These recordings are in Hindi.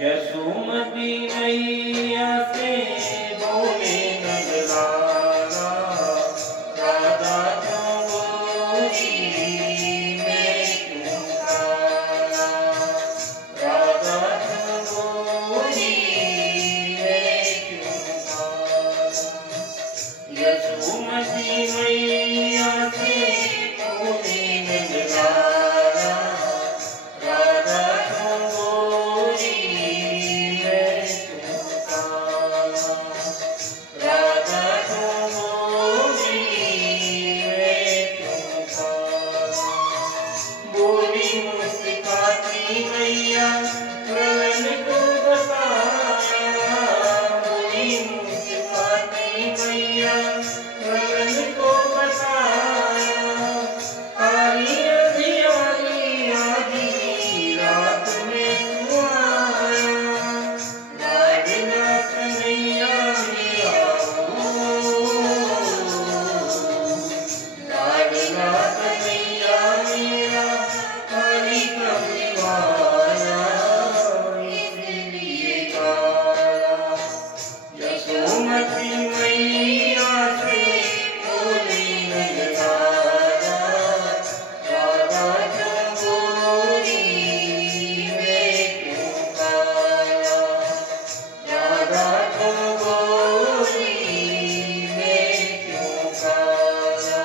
यशोमती मैया से बोले नंदलाला, राधा क्यों बोली मैं क्यों काला, राधा क्यों बोली मैं क्यों काला। यशोमती मैया से बोले नंदलाला, राधा क्यों बोली मैं क्यों काला, राधा क्यों बोली मैं क्यों काला। बोली मुस्काती मैया प्रलय को बताया, बोली मुस्काती मैया प्रलय को बताया। काली अंधियारी आधी रात में तू आया, लाडला कन्हैया मेरा लाडला कन्हैया मेरा काली कमलिवाला, इसलिए काला। यशोमती मैया से बोले नंदलाला, राधा क्यों बोली मैं क्यों काला, राधा क्यों बोली मैं क्यों काला।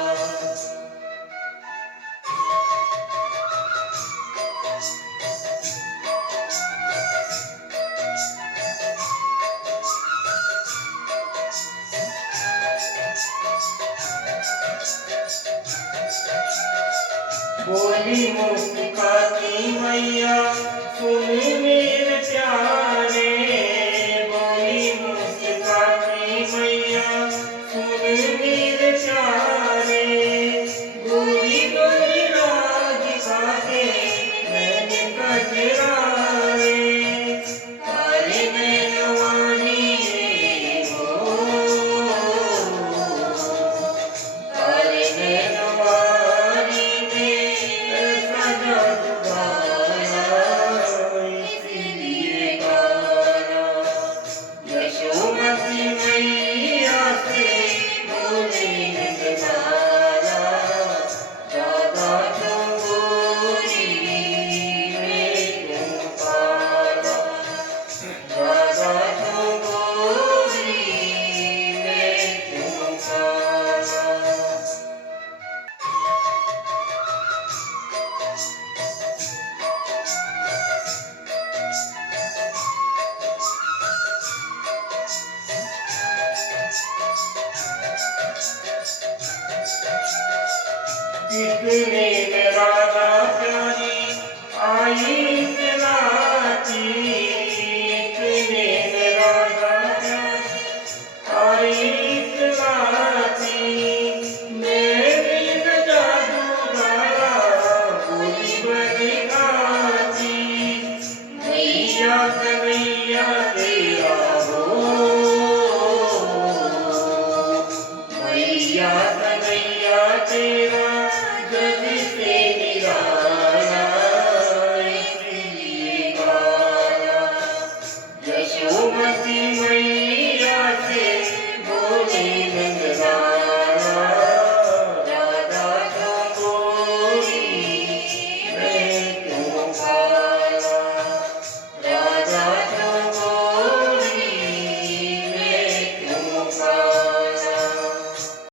बोली मुस्काती मैया सुन मेरे प्यारे, बोली मुस्काती मैया सुन मेरे प्यारे। गोरी गोरी राधिका के मैंने कजरारे, काले नैनवानी हो, काले नैनवानी में ऐसा जादू गाया, इसलिए गाया। यशोमती मैया से बोले नंदलाला, राधा क्यों बोली मैं क्यों काला, राधा क्यों बोली मैं क्यों काला। कितने में राधा प्यारी आई चलाती, कितने में राधा प्यारी आई चलाती। मेरे जादू डाला बोली बड़ी गाती, मैया